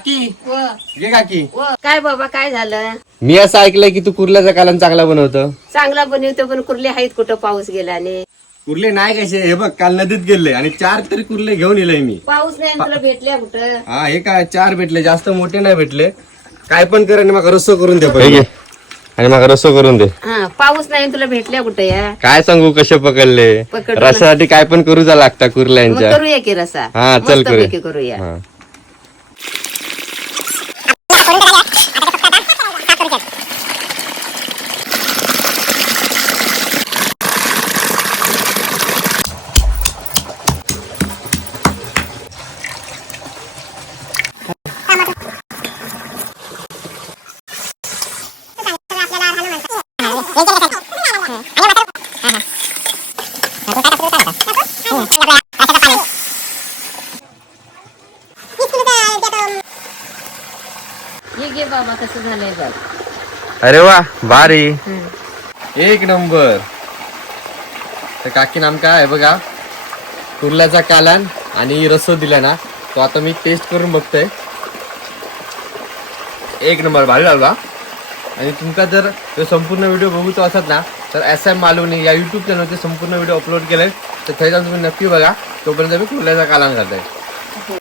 काकी ये काकी. काय बाबा काय झालं? मी असं ऐकलंय की तू कुर्ल्याचा कालन चांगला बनवतो. चांगला बनवतो पण कुर्ले आहेत कुठं पाऊस गेला आणि कुर्ले नाही कसे हे बघ काल नदीत गेले आणि 4 तरी कुर्ले घेऊन येलोय मी. पाऊस नाही आणि तुला भेटल्या कुठं? हा हे काय 4 भेटले जास्त मोठे नाही भेटले. काय पण कर आणि मग रस्सो करून दे पहिले आणि मग रस्सो करून दे. हा पाऊस नाही आणि तुला भेटल्या कुठं या? काय सांगू कसे पकडले पकडलं. रसासाठी काय पण करू जा लागता मग कुर्ल्यांच्या. करूया की रसा. हा चल मस्तपैकी करूया. हा. ये घे बाबा कसं झालंय बघ. अरे वा भारी एक नंबर. तर काकी नाम काय आहे बघा कुर्ल्याचा कालन आणि रस्सो दिला ना तो आता मी टेस्ट करून बघतोय. एक नंबर भारी लागला. आणि तुमका जर तो संपूर्ण व्हिडिओ बघूचा असत ना तर SM मालवणी या युट्यूब चॅनलचे संपूर्ण व्हिडिओ अपलोड केले तर थंय जाऊन तुम्ही नक्की बघा. तोपर्यंत मी कुर्ल्याचा कालन करतोय.